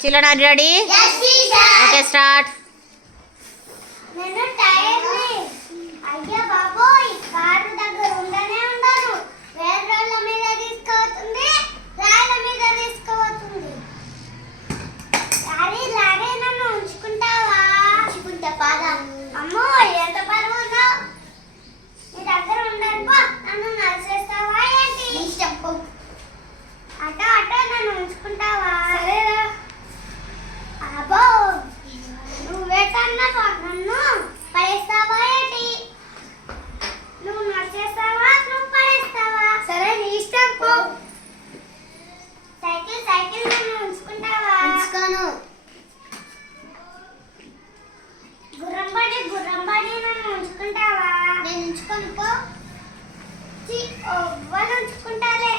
Children, are you ready? Yes, teacher. Okay, start. నేను tyre ని అయ్యా బాబోయ్ కారు దగ్గర ఉండనే ఉండను. వేరే రోడ్ల మీద తీసుకుపోతుంది, రాళ్ళ మీద తీసుకుపోతుంది. లారీ లారీ నన్ను ఉంచుకుంటావా? ఉంచుకుంటా పాదా. అమ్మో ఎంత బరువు ఉన్నావు. నీ దగ్గర ఉండను పో. నన్ను నడిచేస్తావా ఏంటి? ఇష్టం పో. అటో అటో నన్ను ఉంచుకుంటావా? సరేరా. అబ్బో నువ్వేటన్నా నన్ను పడేస్తావా ఏంటి? నువ్వు నడిచేస్తావా నువ్వు పడేస్తావా? సరే నీ ఇష్టం పో. సైకిల్ సైకిల్ నన్ను ఉంచుకుంటావా? ఉంచుకోను. గుర్రం బండి నన్ను ఉంచుకుంటావా? నేను ఉంచుకోను పో. వాళ్ళు ఉంచుకుంటాలే.